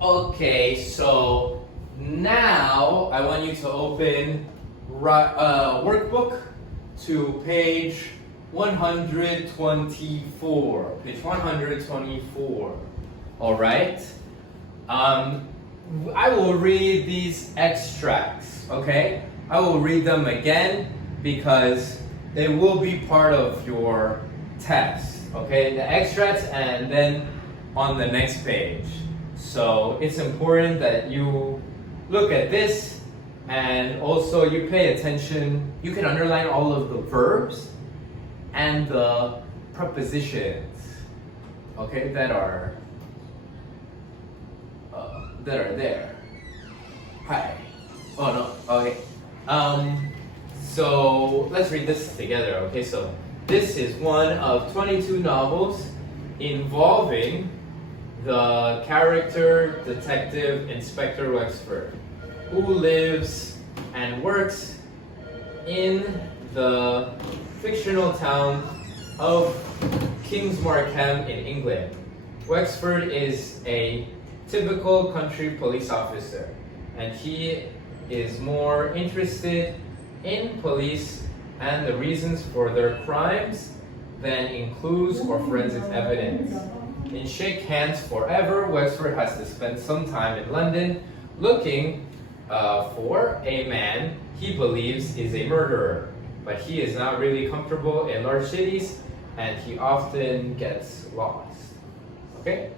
Okay, so now I want you to open workbook to page 124. Page 124. All right. I will read these extracts. Okay, I will read them again because they will be part of your test. Okay, the extracts and then on the next page. So it's important that you look at this and also you pay attention. You can underline all of the verbs and the prepositions, okay, that are there. Hi. Oh no. Okay. So let's read this together. Okay. So this is one of 22 novels involving the character Detective Inspector Wexford, who lives and works in the fictional town of Kingsmarkham in England. Wexford is a typical country police officer, and he is more interested in police and the reasons for their crimes than in clues or forensic evidence. In Shake Hands Forever, Wexford has to spend some time in London looking for a man he believes is a murderer, but he is not really comfortable in large cities and he often gets lost. Okay?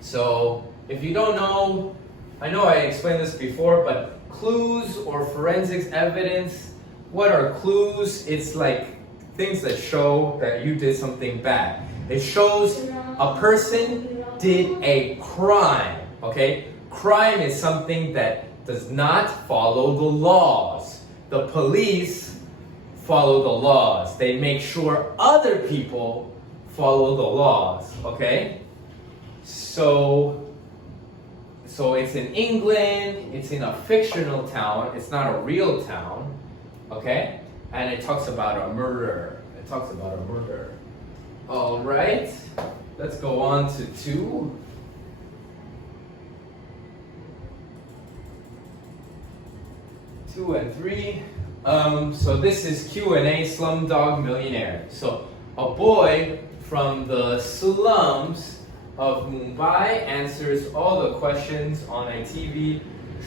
So, if you don't know, I know I explained this before, but clues or forensics evidence, what are clues? It's like things that show that you did something bad. It shows a person did a crime, okay? Crime is something that does not follow the laws. The police follow the laws. They make sure other people follow the laws, okay? So it's in England, it's in a fictional town, it's not a real town, okay? And it talks about a murder. All right, let's go on to 2. 2 and 3. So this is Q&A Slumdog Millionaire. So a boy from the slums of Mumbai answers all the questions on a TV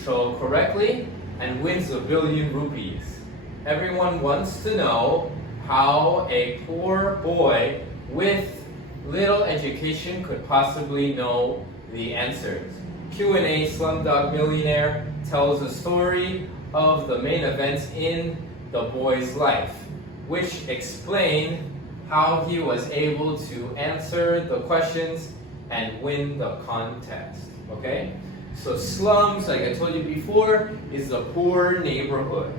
show correctly and wins $1 billion rupees. Everyone wants to know how a poor boy with little education could possibly know the answers. Q&A Slumdog Millionaire tells a story of the main events in the boy's life, which explain how he was able to answer the questions and win the contest. Okay? So slums, like I told you before, is a poor neighborhood.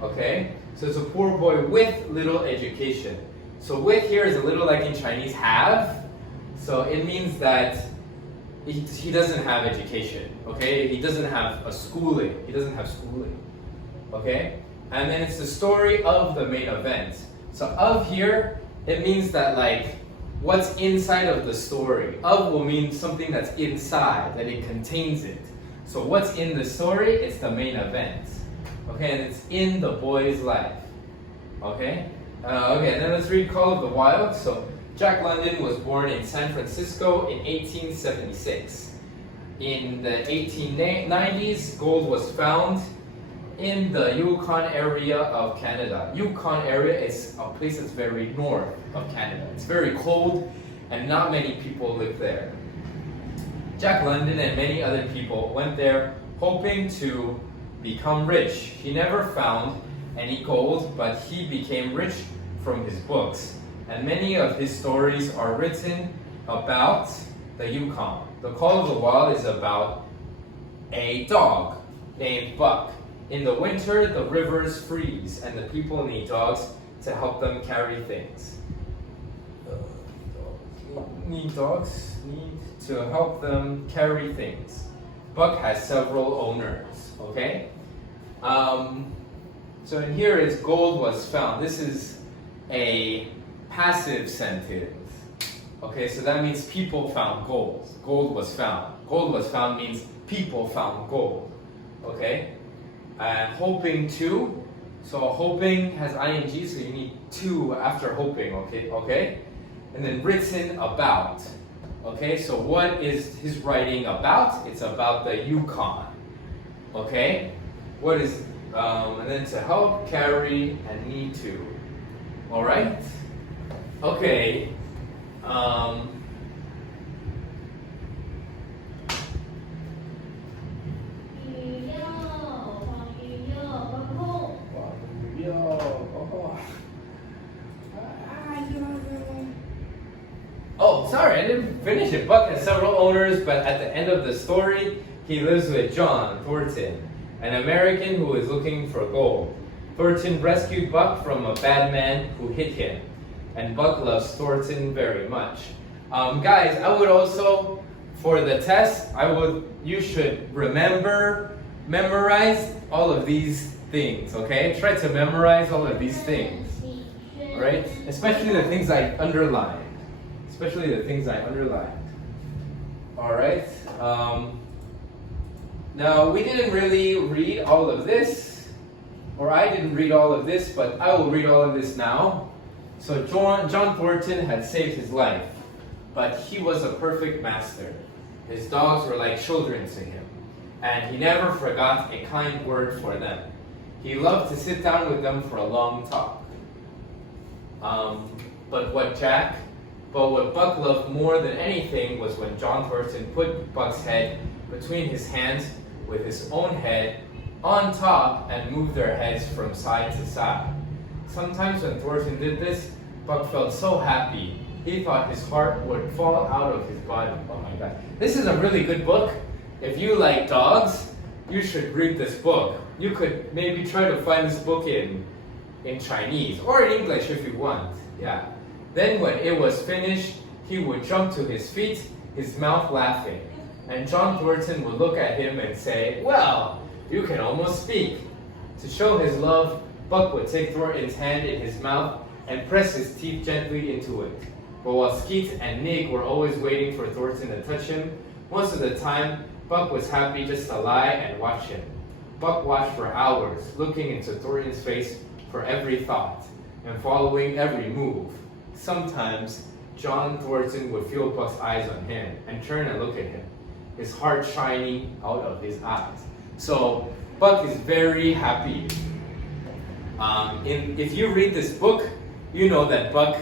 Okay? So it's a poor boy with little education. So with here is a little like in Chinese have. So it means that he doesn't have education. Okay? He doesn't have a schooling. He doesn't have schooling. Okay? And then it's the story of the main event. So of here, it means that like what's inside of the story. Of will mean something that's inside, that it contains it. So what's in the story? It's the main event. Okay, and it's in the boy's life. Okay? Okay, then let's read Call of the Wild. So Jack London was born in San Francisco in 1876. In the 1890s, gold was found in the Yukon area of Canada. Yukon area is a place that's very north of Canada. It's very cold and not many people live there. Jack London and many other people went there hoping to become rich. He never found any gold, but he became rich from his books. And many of his stories are written about the Yukon. The Call of the Wild is about a dog named Buck. In the winter, the rivers freeze, and the people need dogs to help them carry things. Dogs need to help them carry things. Buck has several owners, okay? So in here is gold was found. This is a passive sentence. Okay, so that means people found gold. Gold was found. Gold was found means people found gold. Okay? And hoping to. So hoping has ing, so you need to after hoping, okay? And then written about. Okay, so what is his writing about? It's about the Yukon. Okay? What is, and then to help, carry, and need to. Alright? Okay. Oh, sorry, I didn't finish it. Buck has several owners, but at the end of the story, he lives with John Thornton, an American who is looking for gold. Thornton rescued Buck from a bad man who hit him, and Buck loves Thornton very much. Guys, I would also, for the test, you should memorize all of these things, okay? Try to memorize all of these things, right? Especially the things I underlined. All right. Now, we didn't really read all of this, or I didn't read all of this, but I will read all of this now. So John Thornton had saved his life, but he was a perfect master. His dogs were like children to him, and he never forgot a kind word for them. He loved to sit down with them for a long talk. But what Buck loved more than anything was when John Thornton put Buck's head between his hands with his own head on top and moved their heads from side to side. Sometimes when Thornton did this, Buck felt so happy, he thought his heart would fall out of his body. Oh my God. This is a really good book. If you like dogs, you should read this book. You could maybe try to find this book in Chinese or in English if you want. Yeah. Then when it was finished, he would jump to his feet, his mouth laughing. And John Thornton would look at him and say, "Well, you can almost speak." To show his love, Buck would take Thornton's hand in his mouth and press his teeth gently into it. But while Skeet and Nig were always waiting for Thornton to touch him, most of the time, Buck was happy just to lie and watch him. Buck watched for hours, looking into Thornton's face for every thought, and following every move. Sometimes, John Thornton would feel Buck's eyes on him and turn and look at him, his heart shining out of his eyes. So, Buck is very happy. If you read this book, you know that Buck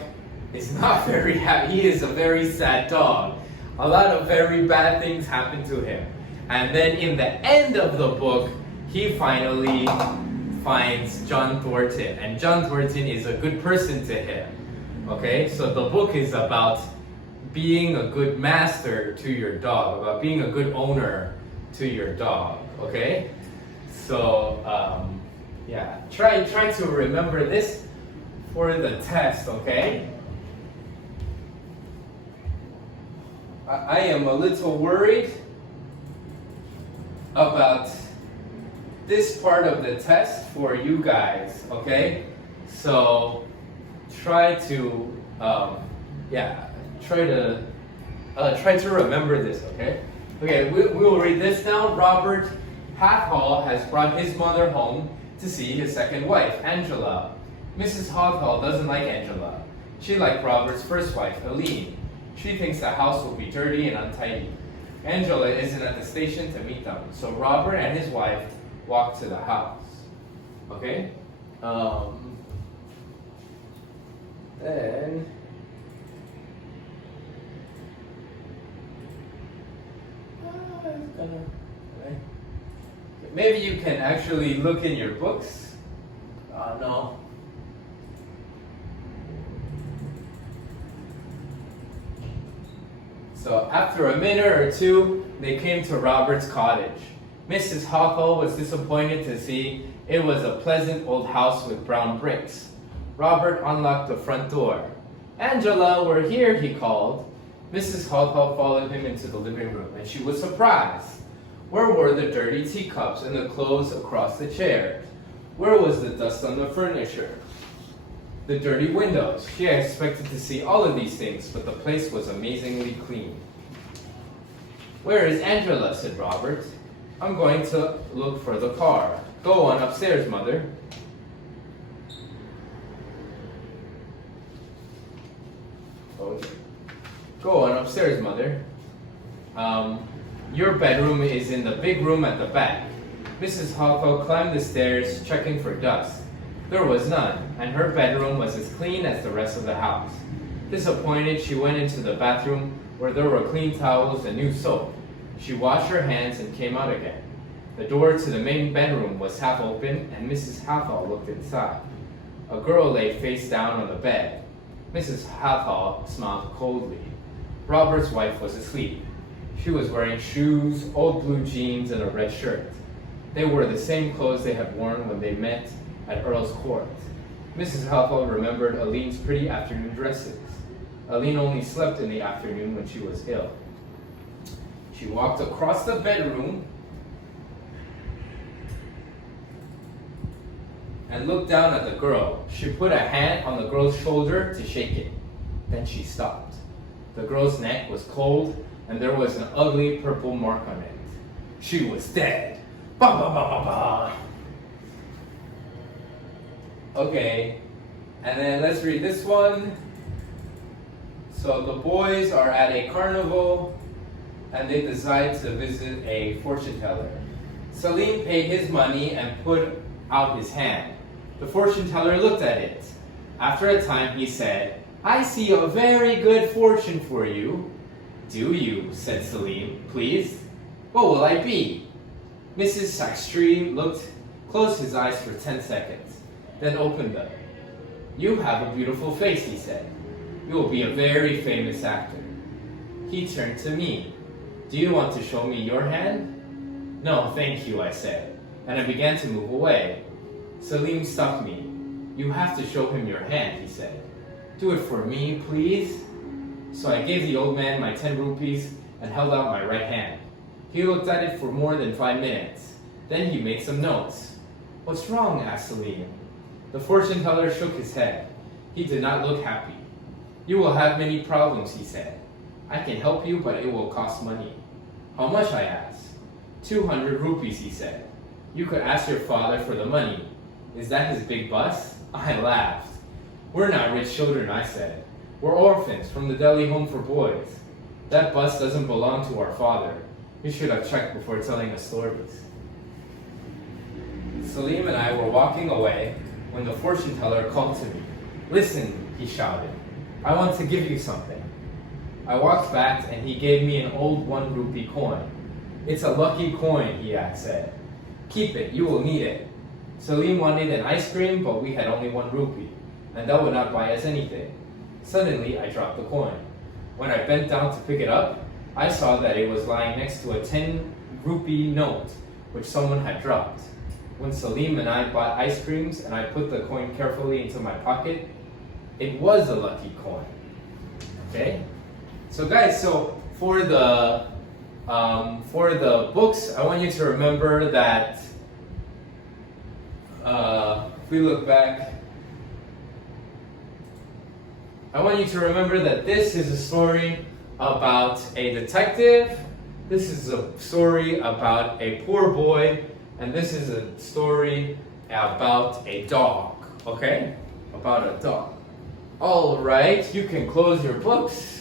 is not very happy. He is a very sad dog. A lot of very bad things happen to him. And then in the end of the book, he finally finds John Thornton. And John Thornton is a good person to him. Okay, so the book is about being a good master to your dog, about being a good owner to your dog. Okay, so yeah, try to remember this for the test. Okay, I am a little worried about this part of the test for you guys. Okay, so try to try to remember this, okay? Okay, we will read this now. Robert Hathall has brought his mother home to see his second wife, Angela. Mrs. Hathall doesn't like Angela. She liked Robert's first wife, Helene. She thinks the house will be dirty and untidy. Angela isn't at the station to meet them, so Robert and his wife walk to the house. Okay? Then maybe you can actually look in your books. No. So after a minute or two, they came to Robert's cottage. Mrs. Hawthorne was disappointed to see it was a pleasant old house with brown bricks. Robert unlocked the front door. "Angela, we're here," he called. Mrs. Hawthorne followed him into the living room, and she was surprised. Where were the dirty teacups and the clothes across the chairs? Where was the dust on the furniture? the dirty windows. She had expected to see all of these things, but the place was amazingly clean. "Where is Angela?" said Robert. "I'm going to look for the car." "Go on upstairs, Mother." "Go on upstairs, Mother. Your bedroom is in the big room at the back." Mrs. Hawthorne climbed the stairs, checking for dust. There was none, and her bedroom was as clean as the rest of the house. Disappointed, she went into the bathroom where there were clean towels and new soap. She washed her hands and came out again. The door to the main bedroom was half open, and Mrs. Hawthorne looked inside. A girl lay face down on the bed. Mrs. Hawthorne smiled coldly. Robert's wife was asleep. She was wearing shoes, old blue jeans, and a red shirt. They wore the same clothes they had worn when they met at Earl's Court. Mrs. Hawthorne remembered Aline's pretty afternoon dresses. Aline only slept in the afternoon when she was ill. She walked across the bedroom and looked down at the girl. She put a hand on the girl's shoulder to shake it. Then she stopped. The girl's neck was cold, and there was an ugly purple mark on it. She was dead. Ba ba ba ba ba. Okay, and then let's read this one. So the boys are at a carnival, and they decide to visit a fortune teller. Salim paid his money and put out his hand. The fortune teller looked at it. After a time, he said, "I see a very good fortune for you." "Do you?" said Salim. "Please, what will I be?" Mrs. Saxtree closed his eyes for 10 seconds, then opened them. "You have a beautiful face," he said. "You will be a very famous actor." He turned to me. "Do you want to show me your hand?" "No, thank you," I said, and I began to move away. Salim stopped me. "You have to show him your hand," he said. "Do it for me, please." So I gave the old man my 10 rupees and held out my right hand. He looked at it for more than 5 minutes. Then he made some notes. "What's wrong?" asked Salim. The fortune teller shook his head. He did not look happy. "You will have many problems," he said. "I can help you, but it will cost money." "How much?" I asked. 200 rupees, he said. "You could ask your father for the money." "Is that his big bus?" I laughed. "We're not rich children," I said. "We're orphans from the Delhi Home for Boys. That bus doesn't belong to our father. You should have checked before telling us stories." Salim and I were walking away when the fortune teller called to me. "Listen," he shouted. "I want to give you something." I walked back and he gave me an old 1 rupee coin. "It's a lucky coin," he had said. "Keep it, you will need it." Salim wanted an ice cream, but we had only 1 rupee, and that would not buy us anything. Suddenly, I dropped the coin. When I bent down to pick it up, I saw that it was lying next to a 10 rupee note, which someone had dropped. When Salim and I bought ice creams and I put the coin carefully into my pocket, it was a lucky coin. Okay? So guys, for the books, I want you to remember that if we look back, I want you to remember that this is a story about a detective, this is a story about a poor boy, and this is a story about a dog, okay? About a dog. All right, you can close your books.